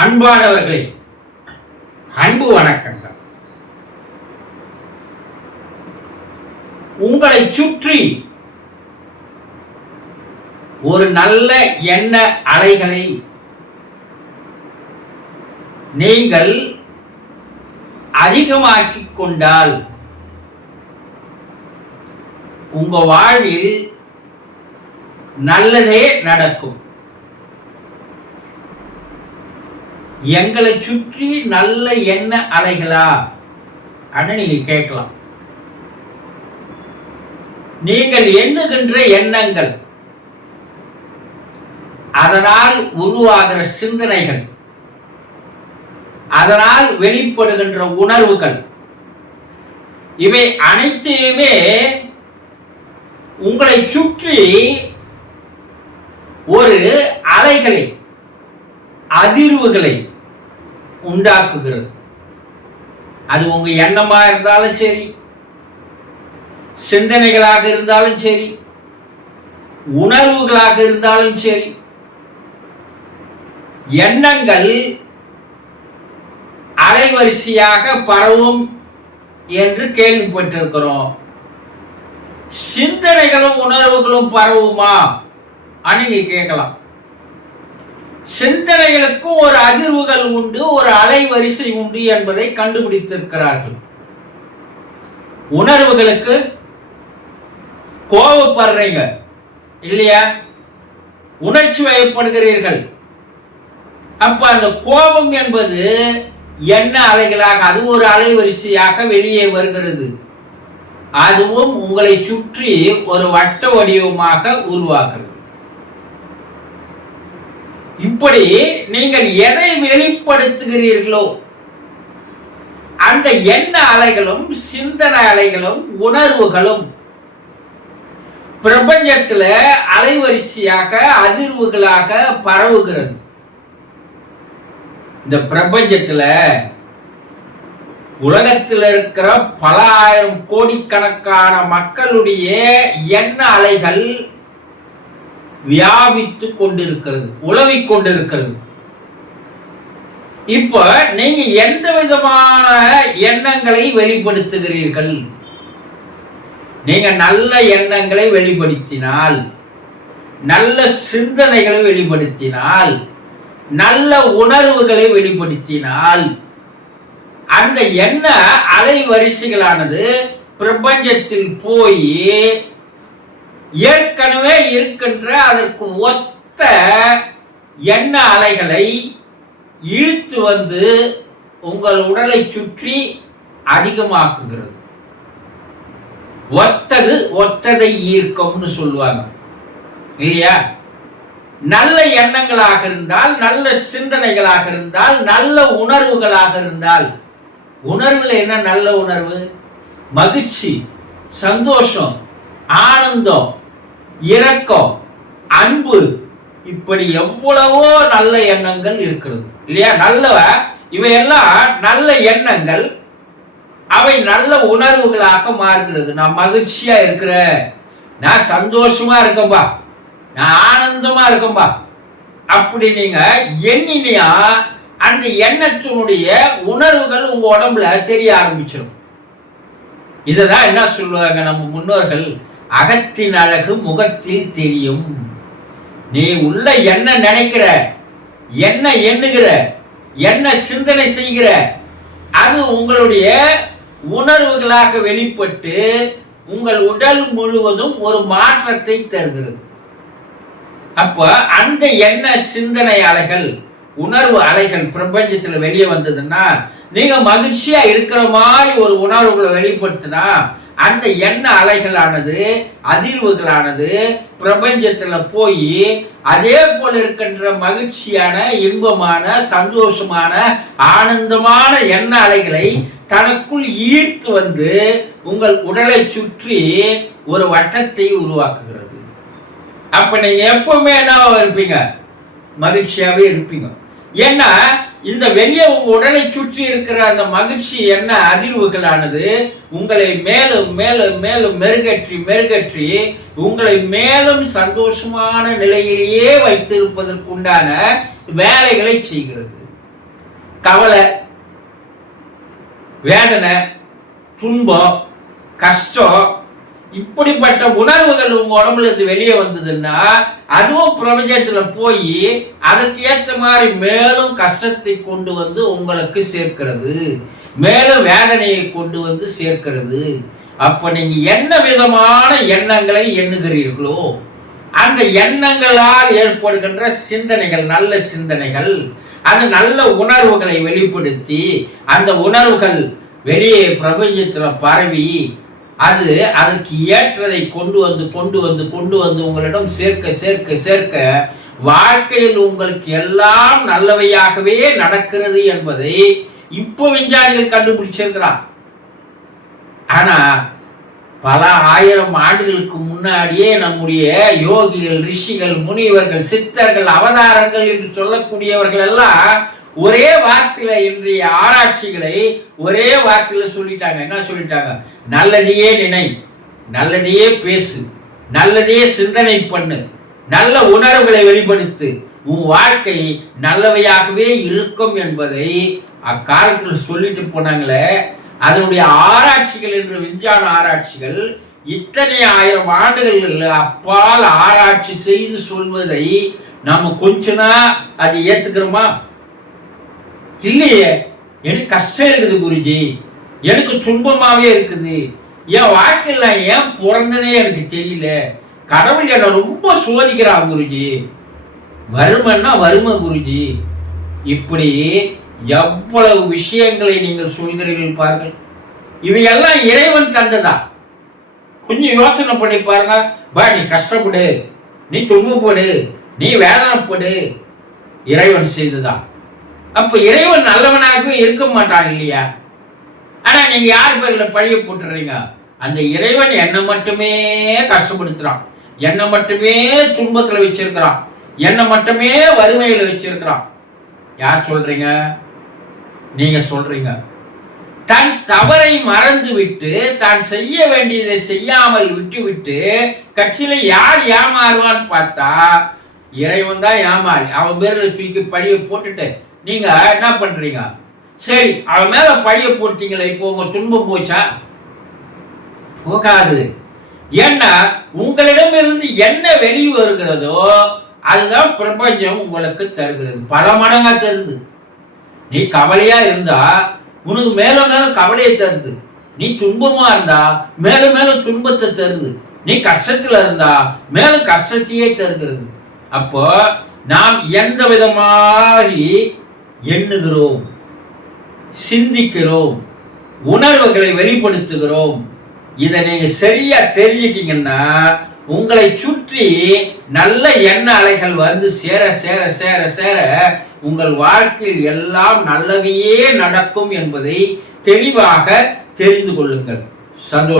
அன்பானவர்களே அன்பு வணக்கங்கள். உங்களை சுற்றி ஒரு நல்ல எண்ண அலைகளை நீங்கள் அதிகமாக்கிக் கொண்டால் உங்க வாழ்வில் நல்லதே நடக்கும். எங்களை சுற்றி நல்ல எண்ண அலைகளா? அப்படின்னு நீங்க கேட்கலாம். நீங்கள் எண்ணுகின்ற எண்ணங்கள். அதனால் உருவாகிற சிந்தனைகள். அதனால் வெளிப்படுகின்ற உணர்வுகள். இவை அனைத்தையுமே உங்களை சுற்றி ஒரு அலைகளை அதிர்வுகளை உண்டாக்குகிறது. அது உங்கள் எண்ணமாக இருந்தாலும் சரி சிந்தனைகளாக இருந்தாலும் சரி உணர்வுகளாக இருந்தாலும் சரி எண்ணங்கள் அலைவரிசையாக பரவும் என்று கேள்விப்பட்டிருக்கிறோம். சிந்தனைகளும் உணர்வுகளும் பரவுமா? அன்னைக்கு கேட்கலாம். சிந்தனைகளுக்கும் ஒரு அதிர்வுகள் உண்டு ஒரு அலைவரிசை உண்டு என்பதை கண்டுபிடித்திருக்கிறார்கள். உணர்வுகளுக்கு கோபப்படுறீங்க இல்லையா? உணர்ச்சி வயப்படுகிறீர்கள் அப்ப அந்த கோபம் என்பது என்ன அலைகளாக அது ஒரு அலைவரிசையாக வெளியே வருகிறது. அதுவும் உங்களை சுற்றி ஒரு வட்ட வடிவமாக உருவாகிறது. இப்படி நீங்கள் எதை வெளிப்படுத்துகிறீர்களோ அந்த எண்ண அலைகளும் சிந்தனை அலைகளும் உணர்வுகளும் பிரபஞ்சத்துல அலைவரிசையாக அதிர்வுகளாக பரவுகிறது. இந்த பிரபஞ்சத்துல உலகத்தில் இருக்கிற பல ஆயிரம் கோடிக்கணக்கான மக்களுடைய எண்ண அலைகள் வியாபித்து கொண்டிருக்கிறது உழவிக் கொண்டிருக்கிறது இப்ப நீங்க எந்த விதமான எண்ணங்களை வெளிப்படுத்துகிறீர்கள்? நீங்க நல்ல எண்ணங்களை வெளிப்படுத்தினால் நல்ல சிந்தனைகளை வெளிப்படுத்தினால் நல்ல உணர்வுகளை வெளிப்படுத்தினால் அந்த எண்ண அலைவரிசைகளானது பிரபஞ்சத்தில் போய் ஏற்கனவே இருக்கின்ற அதற்கு ஒத்த எண்ண அலைகளை இழுத்து வந்து உங்கள் உடலை சுற்றி அதிகமாக்குகிறது. ஒத்தது ஒத்ததை ஈர்க்கும்னு சொல்லுவாங்க. இல்லையா? நல்ல எண்ணங்களாக இருந்தால் நல்ல சிந்தனைகளாக இருந்தால் நல்ல உணர்வுகளாக இருந்தால் உணர்வில் என்ன நல்ல உணர்வு? மகிழ்ச்சி சந்தோஷம் ஆனந்தம். இரக்கம் அன்பு இப்படி எவ்வளவோ நல்ல எண்ணங்கள் இருக்கிறது. இல்லையா? நல்ல இவையெல்லாம் நல்ல எண்ணங்கள் அவை நல்ல உணர்வுகளாக மாறுகிறது. நான் மகிழ்ச்சியா இருக்கிறேன். நான் சந்தோஷமா இருக்கேன்பா. நான் ஆனந்தமா இருக்கேன்பா. அப்படி நீங்க எண்ணினியா அந்த எண்ணத்தினுடைய உணர்வுகள் உங்க உடம்புல தெரிய ஆரம்பிச்சிடும் இததான் என்ன சொல்லுவாங்க நம்ம முன்னோர்கள்? அகத்தின் அழகு முகத்தில் தெரியும். நீ உள்ள என்ன நினைக்கிற? என்ன எண்ணுகிற? என்ன சிந்தனை செய்கிற? அது உங்களுடைய உணர்வுகளாக வெளிப்பட்டு உங்கள் உடல் முழுவதும் ஒரு மாற்றத்தை தருகிறது. அப்ப அந்த எண்ண சிந்தனை அலைகள் உணர்வு அலைகள் பிரபஞ்சத்தில் வெளியே வந்ததுன்னா நீங்க மகிழ்ச்சியா இருக்கிற மாதிரி ஒரு உணர்வுகளை வெளிப்படுத்தினா அந்த எண்ண அலைகளானது அதிர்வுகளானது பிரபஞ்சத்தில் போய் அதே போல் இருக்கின்ற மகிழ்ச்சியான இன்பமான சந்தோஷமான ஆனந்தமான எண்ண அலைகளை தனக்குள் ஈர்த்து வந்து உங்கள் உடலை சுற்றி ஒரு வட்டத்தை உருவாக்குகிறது. அப்ப நீங்க எப்பவுமே என்னவா இருப்பீங்க? மகிழ்ச்சியாவே இருப்பீங்க. ஏன்னா இந்த வெளியே உங்க உடலை சுற்றி இருக்கிற அந்த மகிழ்ச்சி என்ன? அதிர்வுகளானது. உங்களை மேலும் மேலும் மேலும் மெருகற்றி மெருகற்றி உங்களை மேலும் சந்தோஷமான நிலையிலேயே வைத்திருப்பதற்குண்டான வேலைகளை செய்கிறது. கவலை வேதனை துன்பம் கஷ்டம் இப்படிப்பட்ட உணர்வுகள் உங்க உடம்புல இருந்து வெளியே வந்ததுன்னா அதுவும் பிரபஞ்சத்துல போய் அதற்கு ஏற்ற மாதிரி மேலும் கஷ்டத்தை கொண்டு வந்து உங்களுக்கு சேர்க்கிறது. மேலும் வேதனையை கொண்டு வந்து சேர்க்கிறது. அப்ப நீங்க என்ன விதமான எண்ணங்களை எண்ணுகிறீர்களோ அந்த எண்ணங்களால் ஏற்படுகின்ற சிந்தனைகள் நல்ல சிந்தனைகள் அது நல்ல உணர்வுகளை வெளிப்படுத்தி அந்த உணர்வுகள் வெளியே பிரபஞ்சத்துல பரவி அது அதற்கு ஏற்றதை கொண்டு வந்து கொண்டு வந்து கொண்டு வந்து உங்களிடம் சேர்க்க சேர்க்க சேர்க்க வாழ்க்கையில் உங்களுக்கு எல்லாம் நல்லவையாகவே நடக்கிறது என்பதை இப்போ விஞ்ஞானிகள் கண்டுபிடிச்சிருக்கிறான் ஆனா பல ஆயிரம் ஆண்டுகளுக்கு முன்னாடியே நம்முடைய யோகிகள் ரிஷிகள் முனிவர்கள் சித்தர்கள் அவதாரங்கள் என்று சொல்லக்கூடியவர்கள் எல்லாம் ஒரே இன்றைய ஆராய்ச்சிகளை ஒரே வார்த்தையில் சொல்லிட்டாங்க. என்ன சொல்லிட்டாங்க? நல்லதையே நினை நல்லதையே பேசு நல்லதையே சிந்தனை பண்ணு நல்ல உணர்வுகளை வெளிப்படுத்து. உன் வாழ்க்கை நல்லவையாகவே இருக்கும் என்பதை அக்காலத்தில் சொல்லிட்டு போனாங்களே. அதனுடைய ஆராய்ச்சிகள் என்ற விஞ்ஞான ஆராய்ச்சிகள் இத்தனை ஆயிரம் ஆண்டுகள் அப்பால் ஆராய்ச்சி செய்து சொல்வதை நம்ம கொஞ்ச நாள் அதை ஏற்றுக்கிறோமா இல்லையே எனக்கு கஷ்டம் இருக்குது குருஜி. எனக்கு துன்பமாகவே இருக்குது. என் வாழ்க்கையில் நான் ஏன் பிறந்தனே எனக்கு தெரியல. கடவுள் என்னை ரொம்ப சோதிக்கிறான் குருஜி. வறுமைன்னா வறுமை குருஜி. இப்படி எவ்வளவு விஷயங்களை நீங்கள் சொல்கிறீர்கள் பாருங்கள். இவையெல்லாம் இறைவன் தந்ததா? கொஞ்சம் யோசனை பண்ணி பாருங்க. பா நீ கஷ்டப்படு. நீ துன்பப்படு நீ வேதனைப்படு. இறைவன் செய்ததான் அப்ப இறைவன் நல்லவனாகவும் இருக்க மாட்டான் இல்லையா? ஆனா நீங்க யார் பேர்ல பழிய போட்டுறீங்க? அந்த இறைவன் என்னை மட்டுமே கஷ்டப்படுத்துறான். என்னை மட்டுமே துன்பத்துல வச்சிருக்கிறான். என்னை மட்டுமே வறுமையில வச்சிருக்கிறான். யார் சொல்றீங்க? நீங்க சொல்றீங்க. தன் தவறை மறந்து விட்டு தான் செய்ய வேண்டியதை செய்யாமல் விட்டு விட்டு கட்சியில யார் ஏமாறுவான்னு பார்த்தா இறைவன் தான் ஏமாறு அவன் பேர்ல தூக்கி பழிய போட்டுட்டு நீங்கள் என்ன பண்ணுறீங்க சரி அவன் மேலே பழிய போட்டீங்களே இப்போ உங்கள் துன்பம் போச்சா? போகாது. ஏன்னா உங்களிடமிருந்து என்ன வெளியே வருகிறதோ அதுதான் பிரபஞ்சம் உங்களுக்கு தருகிறது. பல மடங்காக தருது. நீ கவலையாக இருந்தா உனக்கு மேலும் மேலும் கவலையை தருது. நீ துன்பமாக இருந்தா மேலும் மேலும் துன்பத்தை தருது. நீ கஷ்டத்தில் இருந்தா மேலும் கஷ்டத்தையே தருகிறது. அப்போ நாம் எந்த விதமாக எண்ணுகிறோம் சிந்திக்கிறோம் உணர்வுகளை வெளிப்படுத்துகிறோம். இதை நீங்க சரியா தெரிஞ்சிட்டீங்கன்னா உங்களை சுற்றி நல்ல எண்ண அலைகள் வந்து சேர சேர சேர சேர உங்கள் வாழ்க்கையில் எல்லாம் நல்லவையே நடக்கும் என்பதை தெளிவாக தெரிந்து கொள்ளுங்கள். சந்தோஷம்.